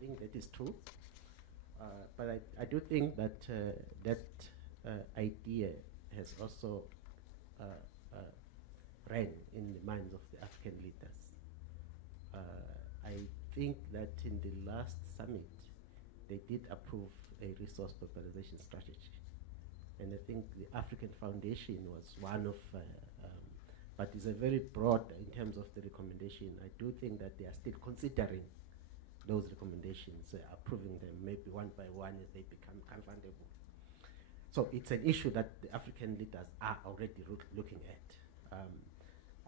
think that is true. But I do think that that idea has also uh, uh, ran in the minds of the African leaders. I think that in the last summit, they did approve a resource mobilization strategy. And I think the African Foundation was one of, but it's a very broad in terms of the recommendation. I do think that they are still considering those recommendations, approving them maybe one by one as they become comfortable. So it's an issue that the African leaders are already looking at.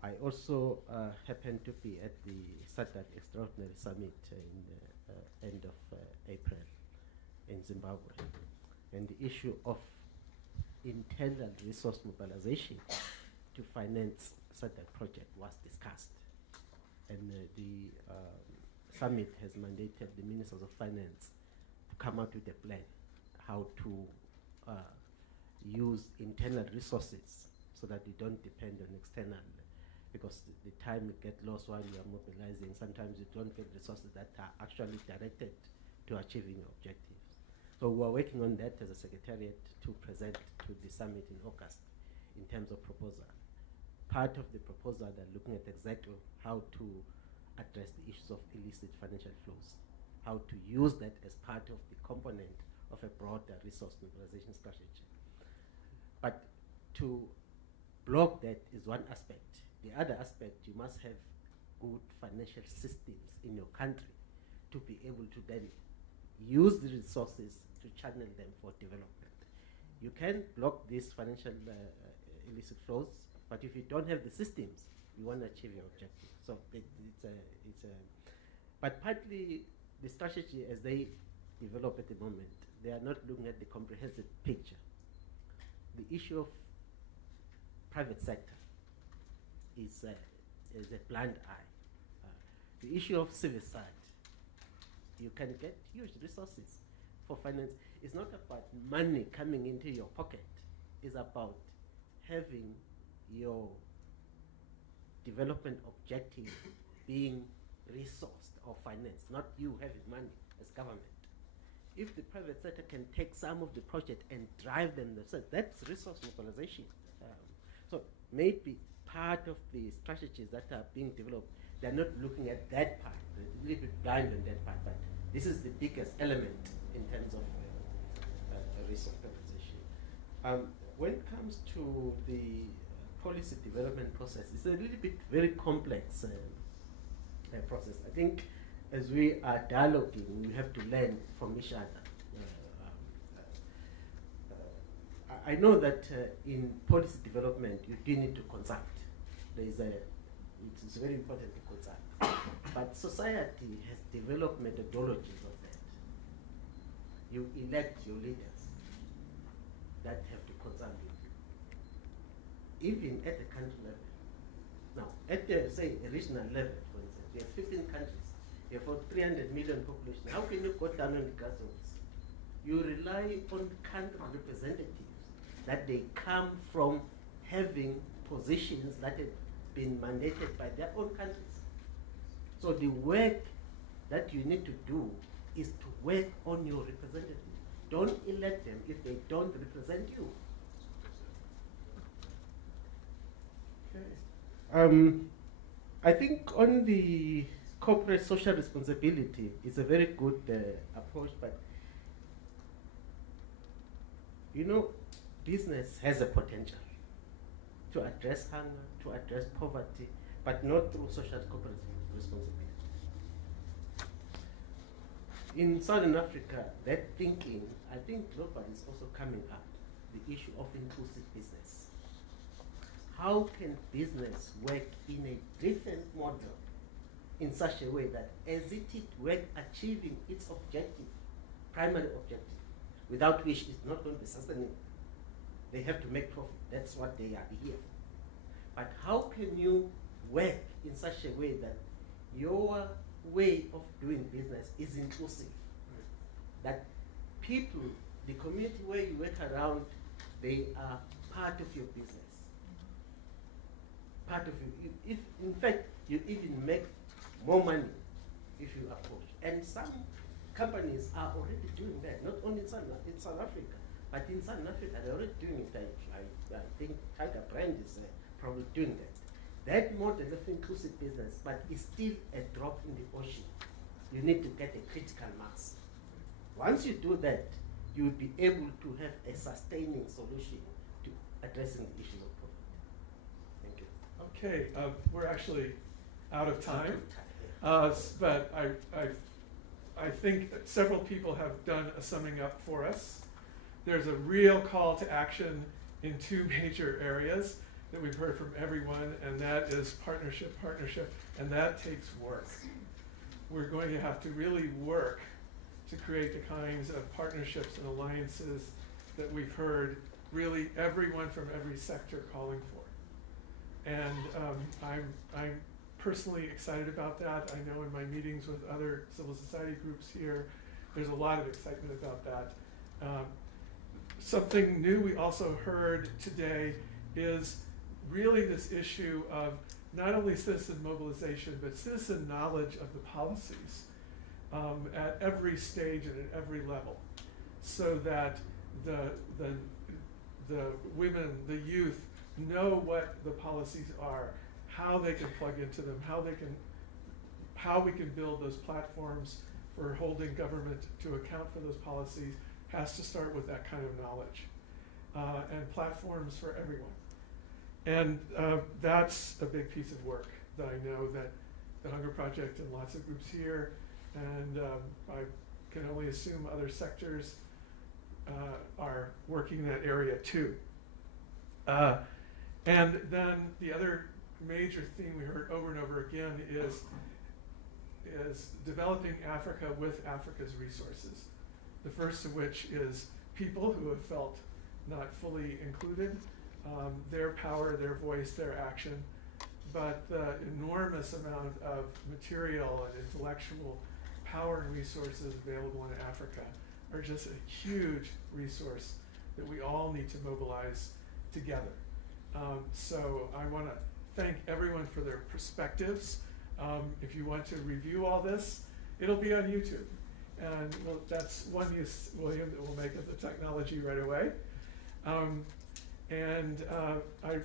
I also happened to be at the SADC Extraordinary Summit in the end of April in Zimbabwe. And the issue of internal resource mobilization to finance SADC project was discussed. And the summit has mandated the ministers of finance to come out with a plan how to use internal resources so that you don't depend on external, because the time you get lost while you are mobilizing, sometimes you don't get resources that are actually directed to achieving your objectives. So we're working on that as a secretariat to present to the summit in August in terms of proposal. Part of the proposal, they're looking at exactly how to address the issues of illicit financial flows, how to use that as part of the component of a broader resource mobilization strategy. But to block that is one aspect. The other aspect, you must have good financial systems in your country to be able to then use the resources to channel them for development. You can block these financial illicit flows, but if you don't have the systems, you won't achieve your objective. So but partly the strategy as they develop at the moment, they are not looking at the comprehensive picture. The issue of private sector is a blind eye. The issue of civil side, you can get huge resources for finance. It's not about money coming into your pocket. It's about having your development objective being resourced or financed, not you having money as government. If the private sector can take some of the project and drive them themselves, that's resource mobilization. So maybe part of the strategies that are being developed, they're not looking at that part. They're a little bit blind on that part, but this is the biggest element in terms of resource mobilization. When it comes to the policy development process, it's a little bit very complex process. I think as we are dialoguing, we have to learn from each other. I know that in policy development, you do need to consult. It's very important to consult. But society has developed methodologies of that. You elect your leaders that have to consult with you. Even at the country level. Now, at the, say, regional level, for instance, you have 15 countries. You have a 300 million population. How can you go down on the grassroots? You rely on country representatives that they come from having positions that have been mandated by their own countries. So the work that you need to do is to work on your representatives. Don't elect them if they don't represent you. Okay. I think on the corporate social responsibility, it's a very good approach, but you know, business has a potential to address hunger, to address poverty, but not through social corporate responsibility. In Southern Africa, that thinking, I think globally is also coming up, the issue of inclusive business. How can business work in a different model in such a way that as it work achieving its objective, primary objective, without which it's not going to be sustainable. They have to make profit. That's what they are here for. But how can you work in such a way that your way of doing business is inclusive? That people, the community where you work around, they are part of your business. Part of you. If in fact, you even make more money if you approach. And some companies are already doing that, not only in South Africa, but in South Africa they're already doing it. I think Tiger Brand is probably doing that. That model of inclusive business, but it's still a drop in the ocean. You need to get a critical mass. Once you do that, you will be able to have a sustaining solution to addressing the issues of poverty. Thank you. Okay, we're actually out of time, but I think several people have done a summing up for us. There's a real call to action in two major areas that we've heard from everyone, and that is partnership, and that takes work. We're going to have to really work to create the kinds of partnerships and alliances that we've heard really everyone from every sector calling for. And I'm personally excited about that. I know in my meetings with other civil society groups here, there's a lot of excitement about that. Something new we also heard today is really this issue of not only citizen mobilization, but citizen knowledge of the policies at every stage and at every level, so that the women, the youth, know what the policies are, how they can plug into them, how we can build those platforms for holding government to account for those policies has to start with that kind of knowledge, and platforms for everyone. And that's a big piece of work that I know that the Hunger Project and lots of groups here, and I can only assume other sectors are working in that area too. And then the other major theme we heard over and over again is developing Africa with Africa's resources. The first of which is people who have felt not fully included, their power, their voice, their action, but the enormous amount of material and intellectual power and resources available in Africa are just a huge resource that we all need to mobilize together. So I want to thank everyone for their perspectives. If you want to review all this, it'll be on YouTube. And that's one use, William, that will make of the technology right away. I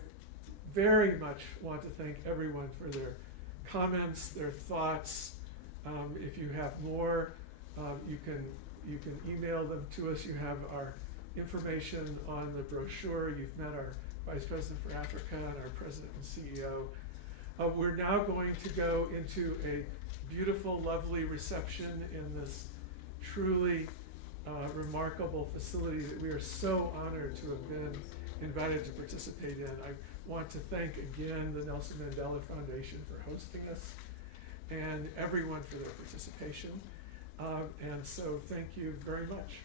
very much want to thank everyone for their comments, their thoughts. If you have more, you can email them to us. You have our information on the brochure. You've met our Vice President for Africa and our President and CEO. We're now going to go into a beautiful, lovely reception in this truly remarkable facility that we are so honored to have been invited to participate in. I want to thank again the Nelson Mandela Foundation for hosting us and everyone for their participation. And so thank you very much.